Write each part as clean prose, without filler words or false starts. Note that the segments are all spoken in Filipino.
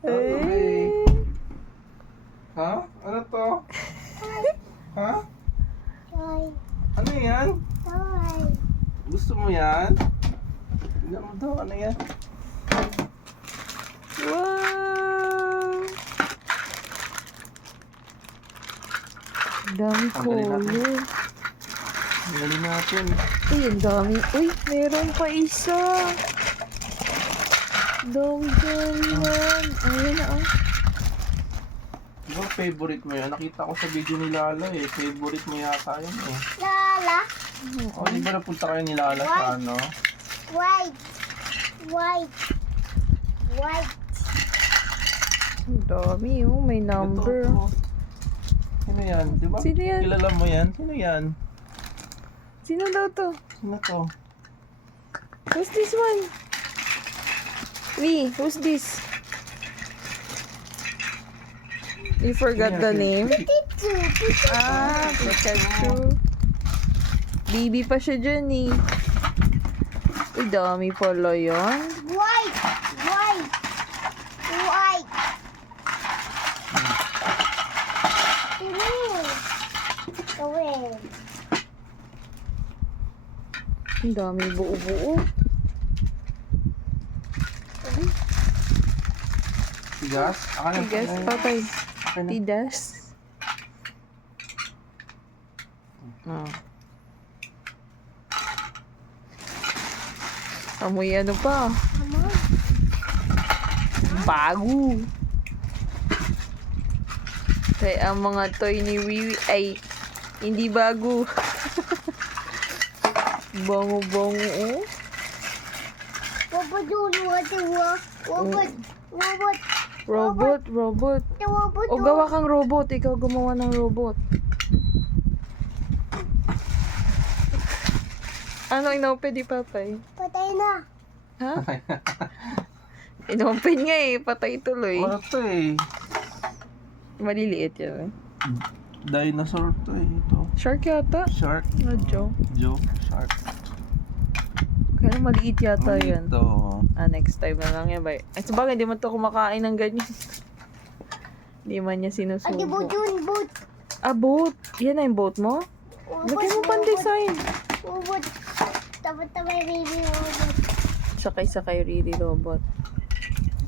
Okay. Ha? Ano to? Ha? Ano yan? Gusto mo yan? Tingnan mo daw, ano yan? Wow! Dami Tanggalin natin. color. Tanggalin natin. Uy, ang dami. Uy, meron pa isa. Dami yan. Ayun na, oh. Di ba favorite mo yan? Nakita ko sa video ni Lala eh. Favorite mo yata yun eh. Lala. O, di ba napunta kayo ni Lala sa ano? White. White. White. Ang dami, oh. May number. Ito, oh. Sino yan? Di ba? Sino yan? Kilala mo yan? Sino yan? Sino daw to? Sino to? Who's this one? Lee, who's this? You forgot the name? Pikachu. Pikachu. Ah, Pikachu. Baby pa siya dyan eh. Uy, dami pala yun. White. White. White. Gawin. Ang dami buo-buo. Tigas? Akin Tigas, patay. Akin na. Tidas. Ah. Amoy ano pa? Mama. Bago. Kaya ang mga toy ni Wiwi ay hindi bago. Bango-bango, oh. Robot yun. Robot. Robot. Robot, robot. Robot. O gawa kang robot. Ikaw gumawa ng robot. Ano inopen ni Papay? Patay na. Ha? Inopen nga eh. Patay tuloy. Ano to eh? Maliliit yan eh. Dinosaur to eh. Ito. Shark yata. Shark. Radyo. Joke. Shark. Kaya maliit yata yan. Ito. Next time na lang yan. Bye. Ay, sabagay, hindi man to kumakain ng ganyan. Hindi man niya Adi sinusubo. boat yun. Boat. Ah, boat. Yan na yung boat mo? Lagyan mo pang design. Robot. Dapat na may baby robot. Sakay-sakay really robot.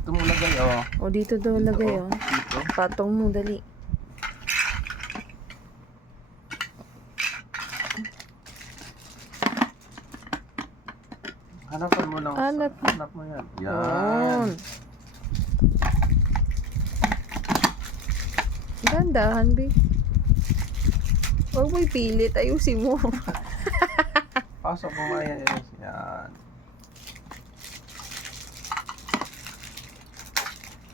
Ito mo lagay oh. O, dito daw lagay, oh. Dito. Patong mo, dali. Hanapan mo lang. Hanap. Hanap mo yan. Yan. Yan. Gandahan, babe. Huwag mo ipilit. Ayusin mo. Pasok mo yan. Yan.